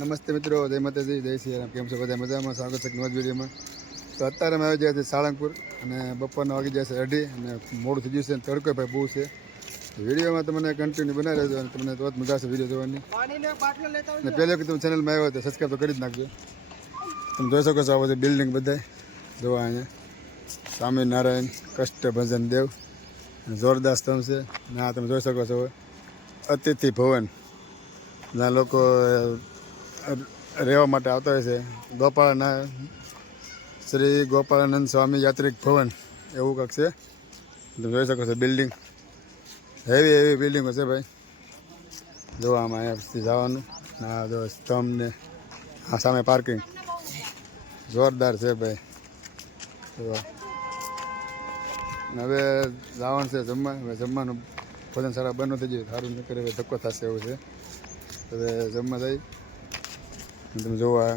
નમસ્તે મિત્રો, જય માતાજી, જય શ્રી રામ. કેમ છો બધા? મજામાં? સ્વાગત છે નવા વિડીયોમાં. તો અત્યારે અમે આવી ગયા છે સાળંગપુર અને બપોરના વાગી જાય છે 2:30 અને મોડું થઈ ગયું છે. તડકો ભાઈ બહુ છે. વિડીયોમાં તમને કન્ટિન્યુ બનાવી રહેજો અને તમને તો મજા આવશે વિડીયો જોવાની. અને પહેલી વખત તમે ચેનલમાં આવ્યો તો સબસ્ક્રાઈબ તો કરી જ નાખજો. તમે જોઈ શકો છો આ બધી બિલ્ડિંગ બધાય જોવા અહીંયા સ્વામિનારાયણ કષ્ટભંજન દેવ જોરદાર સ્તંભ છે. ના તમે જોઈ શકો છો અતિથિ ભવન, જ્યાં લોકો રહેવા માટે આવતા હોય છે. ગોપાળના શ્રી ગોપાળાનંદ સ્વામી યાત્રિક ભવન એવું કંઈક છે. તમે જોઈ શકો છો બિલ્ડિંગ, હેવી હેવી બિલ્ડિંગો છે ભાઈ. જોવા આમાં અહીંયાથી જવાનું. ના જો સ્તંભ ને આ સામે પાર્કિંગ જોરદાર છે ભાઈ. હવે જવાનું છે જમવા. હવે જમવાનું ભોજન સારા બંધ થઈ જાય, સારું ન કરે ધક્કો થશે એવું છે. હવે જમવા જઈ તમે જોવા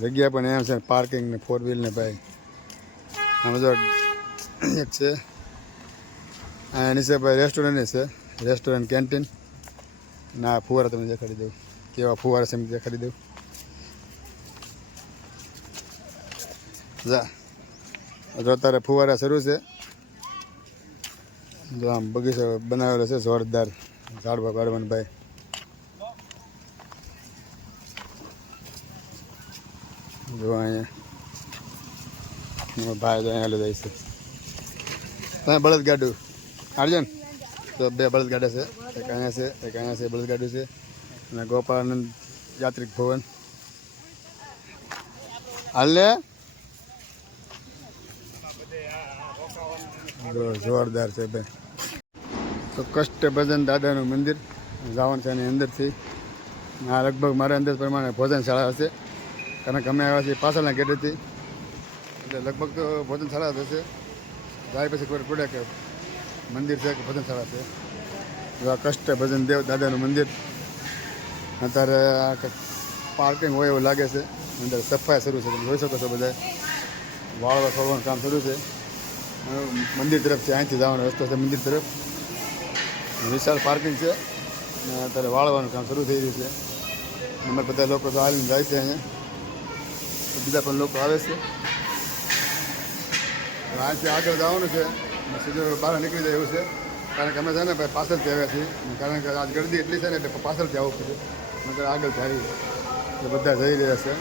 જગ્યા પણ એમ છે, પાર્કિંગ ને 4 વ્હીલ ને ભાઈ. આમાં જો એક છે અહીંયા નીચે ભાઈ રેસ્ટોરન્ટ છે, રેસ્ટોરન્ટ કેન્ટીન. ના ફુવારા તમને દેખાડી દઉં, કેવા ફુવારા છે એમ દેખાડી દઉં. જા જો અત્યારે ફુવારા શરૂ છે. જો આમ બગીચો બનાવેલો છે જોરદાર, ઝાડવા બાળવાનું ભાઈ. જો અહીંયા ભાઈ તો અહીંયા જાય છે. ત્યાં બળદગાડું આર્જન તો 2 બળદગાડા છે, એક અહીંયા છે એક અહીંયા છે. બળદગાડું છે અને ગોપાળાનંદ યાત્રિક ભવન હાલને જોરદાર છે ભાઈ. તો કષ્ટભંજન દાદાનું મંદિર જવાનું છે એની અંદરથી. આ લગભગ મારા અંદાજ પ્રમાણે ભોજનશાળા હશે, કારણ કે અમે આવ્યા છીએ પાછળના ગેટેથી, એટલે લગભગ તો ભોજનશાળા જ હશે. જાય પછી ખબર પડે કે મંદિર છે કે ભોજનશાળા છે. આ કષ્ટભંજન દેવ દાદાનું મંદિર. અત્યારે આ પાર્કિંગ હોય એવું લાગે છે. અંદર સફાઈ શરૂ છે, તમે જોઈ શકો છો બધા. વાળવા છોડવાનું કામ શરૂ છે. મંદિર તરફ છે, અહીંથી જવાનો રસ્તો છે મંદિર તરફ. વિશાળ પાર્કિંગ છે અને અત્યારે વાળવાનું કામ શરૂ થઈ રહ્યું છે. અમે બધા લોકો તો હાલીને જાય છે અહીંયા, બીજા પણ લોકો આવે છે. અહીંથી આગળ જવાનું છે, સીધું બહાર નીકળી જાય એવું છે. કારણ કે અમે છે ને ભાઈ પાછળથી આવ્યા છીએ, કારણ કે આજ ગરદી એટલી છે ને એટલે પાછળથી આવવું પડે. નકર આગળથી આવી એટલે બધા જઈ રહ્યા છે.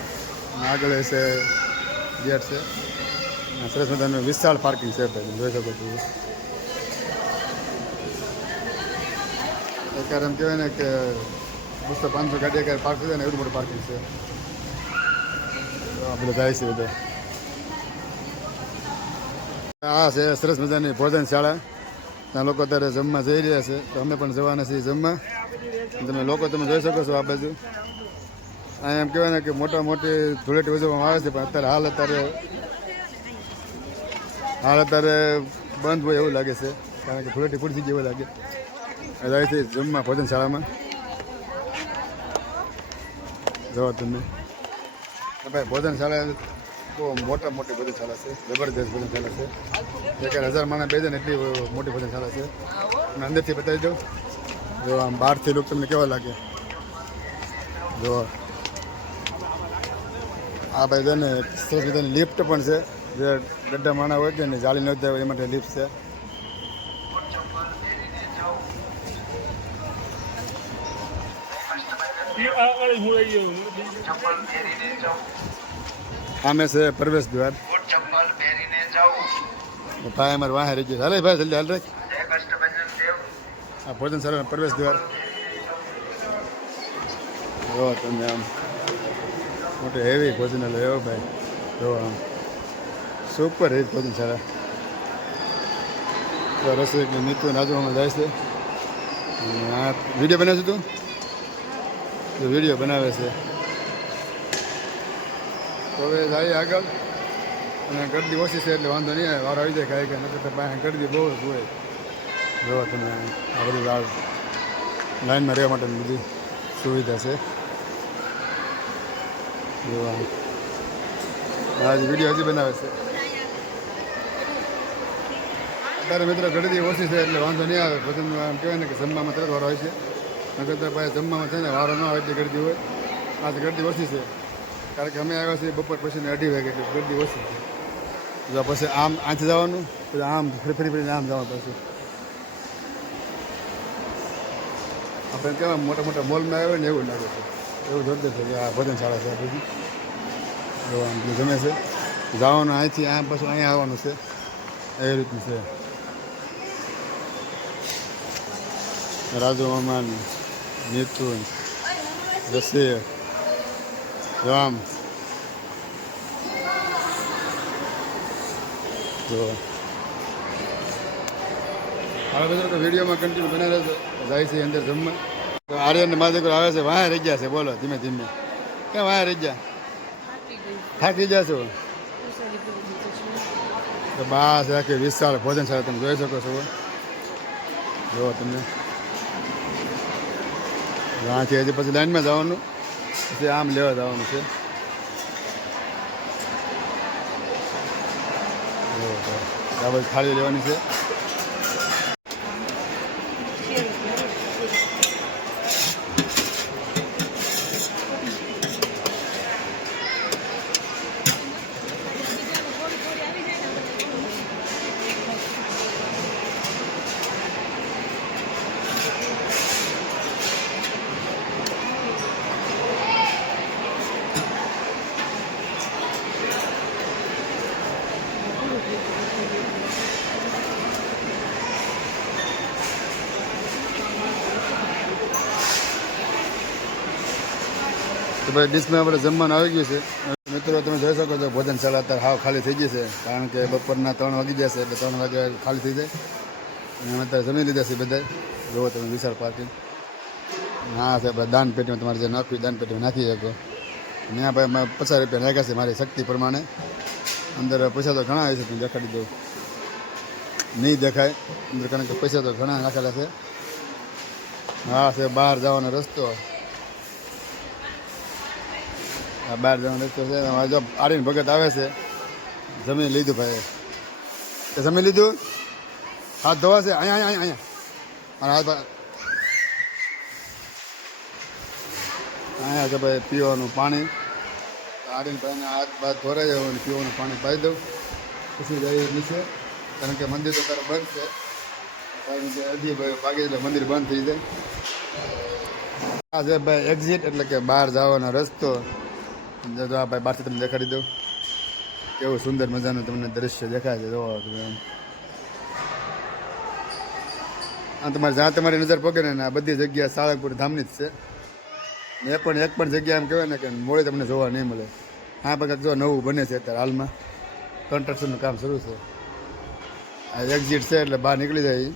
અને આગળ છે ગેટ છે. સરસ મજાનું વિશાળ પાર્કિંગ છે ભાઈ, જોઈ શકો છો. અત્યારે એમ કહેવાય ને કે 200-500 ગાડી અત્યારે પાર્ક થઈ જાય ને એવું મોટું પાર્કિંગ છે. આપણે જાય છે બધા. આ છે સરસ મજાની ભોજનશાળા, ત્યાં લોકો અત્યારે જમવા જઈ રહ્યા છે. તો અમે પણ જવાના છીએ જમવા. તમે લોકો તમે જોઈ શકો છો આ બાજુ. અહીંયા એમ કહેવાય ને કે મોટી ધૂળેટી ઉજવવામાં આવે છે, પણ અત્યારે બંધ હોય એવું લાગે છે, કારણ કે ધૂળેટી પૂરી થઈ ગઈ એવું લાગે. અહીંથી જમવા ભોજનશાળામાં જવા તમે ભાઈ. ભોજનશાળા બહુ મોટી ભોજનશાળા છે, જબરદસ્ત ભોજનશાળા છે. 1000 માણસ બેસે ને એટલી મોટી ભોજનશાળા છે. અને અંદરથી બતાવી દઉં. જો આમ બહારથી લોકો તમને કેવા લાગે. જો આ ભાઈ છે ને સરસ મજાની લિફ્ટ પણ છે, જે ગड्ढा માણા હોય છે ને જાળી ન જાય એ માટે લિફ્ટ છે. આમે છે પ્રવેશ દ્વાર. ભાઈ અમારે વાહે રહી ગયો. હાલે ભાઈ જલ્દી હાલ રાખ. આ ભોજનશાળાનો પ્રવેશ દ્વાર જો તમે આમ મોટે હેવી ભોજનાલય એવો ભાઈ. જો આમ સુપર હિટ ભોજનશાળા. તો રસોઈ એટલે મિત્રો રાજુમાં જાય છે. આ વિડીયો બનાવશું તું? તો વિડીયો બનાવે છે. તો હવે જાય આગળ. અને ગરદી ઓછી છે એટલે વાંધો નહીં આવે, વારો આવી જાય ખાય કે નકર તો પાસે ગરદી બહુ જ હોય. જો તમે આ બધી લાઈનમાં રહેવા માટેની બધી સુવિધા છે. આજે વિડીયો હજી બનાવે છે. અત્યારે મિત્રો ગરદી ઓછી છે એટલે વાંધો નહીં આવે. ભોજનમાં આમ કહેવાય ને કે જમવામાં તરત વારો હોય છે. નકર તો ભાઈ જમવામાં છે ને વારો ન હોય એટલી ગરદી હોય. આજ ગરદી ઓછી છે કારણ કે અમે આવ્યા છીએ બપોર પછી 2:30 વાગે એટલે ગરદી ઓછી છે. જો પછી આમ આથી જવાનું પછી આમ ફરીને આમ જવાનું પછી આપણે કેવા મોટા મોટા મોલમાં આવે ને એવું લાગે છે. એવું જોરદાર છે કે આ ભોજનશાળા છે બધી જોવાનું ગમે છે. જવાનું અહીંથી આમ પછી અહીંયા આવવાનું છે એવી રીતનું છે. રાજુ મામા મિથુન રસિક રામ જો હવે બધા વિડીયોમાં કન્ટિન્યુ બનાવી જાય છે અંદર જમવા. તો આર્યન માધેકો આવે છે વાહ રહી ગયા છે. બોલો ધીમે ધીમે ક્યાં વાહ રહી ગયા થાકી ગયા છો. તો બસ આખી વિશાળ ભોજનશાળા તમે જોઈ શકો છો. જો તમને ત્યાંથી હજી પછી લાઈનમાં જવાનું પછી આમ લેવા જવાનું છે. આ બધી થાળી લેવાની છે. તો ભાઈ ડિશમાં આપણે જમવાનું આવી ગયું છે. મિત્રો તમે જોઈ શકો છો ભોજનશાળા અત્યારે હાવ ખાલી થઈ ગઈ છે કારણ કે બપોરના 3 વાગી જશે એટલે 3 વાગે ખાલી થઈ જાય. અને અમે અત્યારે જમી લીધા છે બધા. જુઓ તમે વિશાળ પાર્કિંગ. હા છે ભાઈ દાન પેટીમાં તમારે જે નાખવી દાન પેટીમાં નાખી શકો. ત્યાં ભાઈ મેં 50 રૂપિયા નાખ્યા છે મારી શક્તિ પ્રમાણે. અંદર પૈસા તો ઘણા હશે પણ દેખાડી દઉં નહીં દેખાય અંદર કારણ કે પૈસા તો ઘણા નાખેલા છે. હા છે બહાર જવાનો રસ્તો. બહાર જવાનો રસ્તો છે. જો આર્યન ભગત આવે છે. જમી લીધું ભાઈ. જમી લીધું. હાથ ધોવા છે અહીંયા અહીંયા મારા હાથ અહીંયા છે ભાઈ પીવાનું પાણી. આર્યનભાઈને હાથ બાદ ધોરાઈ જાય અને પીવાનું પાણી પાઈ દઉં પછી જઈએ નીચે કારણ કે મંદિર તો તારે બંધ છે કારણ કે અડધી વાગે એટલે મંદિર બંધ થઈ જાય. આ છે ભાઈ એક્ઝિટ એટલે કે બહાર જવાનો રસ્તો. જો આ ભાઈ બહારથી તમને દેખાડી દઉં કેવું સુંદર મજાનું તમને દ્રશ્ય દેખાય છે. જોવો તમે આ તમારે જ્યાં તમારી નજર પગે ને આ બધી જગ્યા સાળંગપુર ધામની જ છે. એ પણ એક પણ જગ્યા એમ કહેવાય ને કે મોડે તમને જોવા નહીં મળે. આ પગ જો નવું બને છે અત્યારે હાલમાં કન્સ્ટ્રક્શનનું કામ શરૂ છે. આ એક્ઝિટ છે એટલે બહાર નીકળી જાય.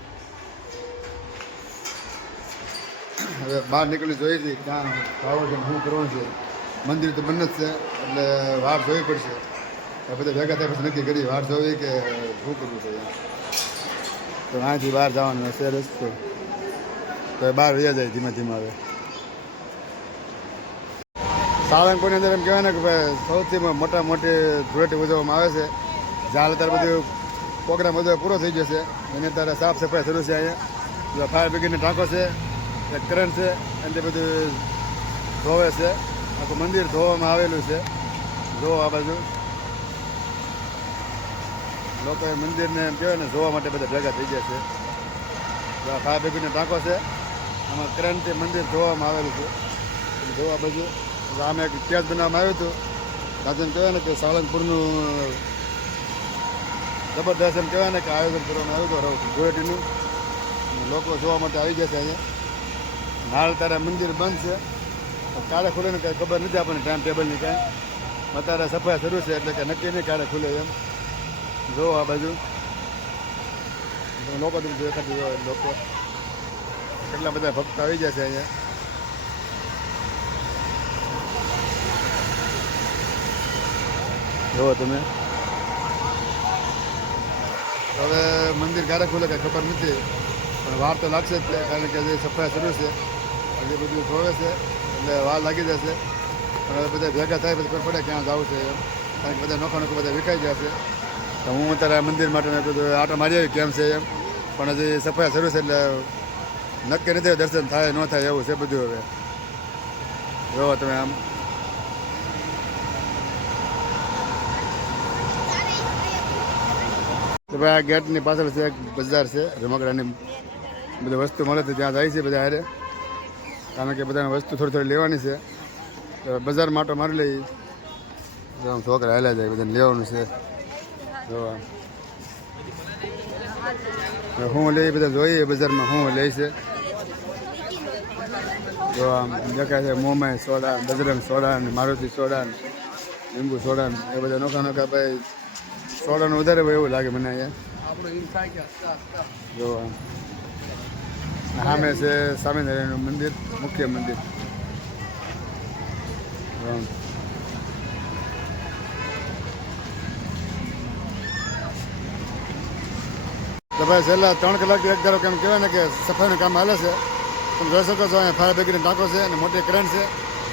હવે બહાર નીકળી જોઈ હતી ક્યાં ભાવો છે શું કરવાનું છે. મંદિર તો બંધ જ છે એટલે વાર જોવી પડશે. બધા ભેગા થાય પછી નક્કી કરી વાર જોવી કે શું કરવું છે. તો અહીંથી બહાર જવાનું હશે રસ્તો તો બહાર વયા જાય ધીમે ધીમે. હવે સાળંગપુરની અંદર એમ કહેવાય ને કે ભાઈ સૌથી મોટી ધૂળેટી ઉજવવામાં આવે છે. જ્યાં અત્યારે બધું પ્રોગ્રામ બધો પૂરો થઈ જશે એની અત્યારે સાફ સફાઈ શરૂ છે. અહીંયા ફાયર બ્રિગેડની ટાંકો છે એક કરંટ છે એને બધું ધોવે છે. આખું મંદિર ધોવામાં આવેલું છે. જો આ બાજુ લોકો મંદિરને એમ કહેવાય ને જોવા માટે બધા ભેગા થઈ ગયા છે. ફાયર બ્રિગેડની ટાંકો છે. આમાં કરંટથી મંદિર ધોવામાં આવેલું છે. જોવા બાજુ આમે એક ઇતિહાસ બનાવવામાં આવ્યું હતું. રાજન કહેવાય ને કે સાળંગપુરનું જબરદસ્ત એમ કહેવાય ને કે આયોજન કરવામાં આવ્યું હતું ધૂળેટીનું. લોકો જોવા માટે આવી જશે અહીંયા. હાલ તારે મંદિર બંધ છે. ક્યારે ખુલે ને કાંઈ ખબર નથી આપણને ટાઈમ ટેબલની કાંઈ. અત્યારે સફાઈ શરૂ છે એટલે કે નક્કી નહીં ક્યારે ખુલે એમ. જો આ બાજુ લોકો દેખાતી હોય લોકો કેટલા બધા ભક્ત આવી જશે અહીંયા. જુઓ તમે હવે મંદિર ક્યારે ખુલે કાંઈ ખબર નથી પણ વાર તો લાગશે જ કારણ કે જે સફાઈ શરૂ છે હજી બધું ધોવે છે એટલે વાર લાગી જશે. પણ હવે બધા ભેગા થાય પછી ખબર પડે ક્યાં જવું છે એમ કારણ કે બધા નોખા નોખા બધા વિકાઈ જશે. તો હું અત્યારે મંદિર માટે બધું આટો મારી આવી કેમ છે એમ પણ હજી સફાઈ શરૂ છે એટલે નક્કી નથી દર્શન થાય ન થાય એવું છે બધું હવે જોવો તમે આમ તો ભાઈ આ ગેટની પાછળ છે એક બજાર છે રમકડાની બધી વસ્તુ મળે તો ત્યાં જાય છે બધા હારે કારણ કે બધાને વસ્તુ થોડી થોડી લેવાની છે તો બજાર માટો મારી લઈ છોકરા હાલ્યા જાય બધાને લેવાનું છે જોવા હું લઈ બધા જોઈએ બજારમાં હું લે છે જો આમ દેખાય છે મોમાઈ સોડા બજરંગ સોડા ને મારુતિ સોડા ને લીંબુ સોડા ને એ બધા નોખા નોખા ભાઈ સોડાનું વધારે હોય એવું લાગે મને અહીંયા જો સામે છે સ્વામિનારાયણનું મંદિર મુખ્ય મંદિર તો ભાઈ છેલ્લા 3 કલાકથી એક ધારો કેમ કહેવાય ને કે સફાઈનું કામ હાલે છે તમે જોઈ શકો છો અહીંયા ફાયર બ્રિગેડની ટાંકો છે અને મોટી ક્રેન છે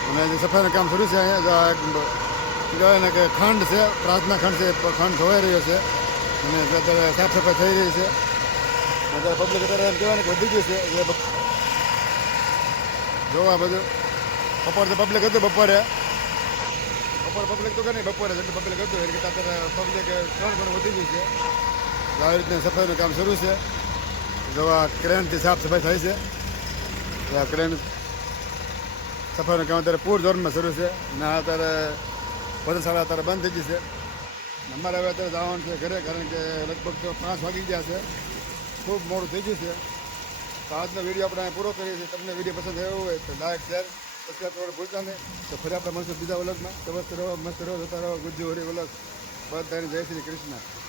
અને જે સફાઈનું કામ શરૂ છે અહીંયા કહેવાય ને કે ખંડ છે પ્રાર્થના ખંડ છે ખંડ ધોવાઈ રહ્યો છે અને અત્યારે સાફ સફાઈ થઈ રહી છે અત્યારે પબ્લિક અત્યારે એમ કહેવાય ને કે વધી ગયું છે જોવા બધું બપોર તો પબ્લિક હતું બપોરે પબ્લિક તો નહીં બપોરે જેટલું પબ્લિક હતું એ રીતે અત્યારે પબ્લિક 3 ગણું વધી ગયું છે આવી રીતના સફાઈનું કામ શરૂ છે જોવા ક્રેનથી સાફ સફાઈ થાય છે આ ક્રેન સફાઈનું કામ અત્યારે પૂર ધોરણમાં શરૂ છે ને અત્યારે ભોજનશાળા અત્યારે બંધ થઈ ગઈ છે અમારે હવે અત્યારે જવાનું છે ઘરે કારણ કે લગભગ તો 5 વાગી ગયા છે ખૂબ મોડું થઈ ગયું છે તો આજનો વિડીયો આપણે પૂરો કરીએ છીએ તમને વિડીયો પસંદ આવ્યો હોય તો લાઈક શેર સબસ્ક્રાઈબ કરવાનું ભૂલતા નહીં તો ફરી આપણે મળશું બીજા વ્લોગમાં મસ્ત રહો જોતા રહો ગુજ્જુ હરી વ્લોગ બધાને જય શ્રી કૃષ્ણ.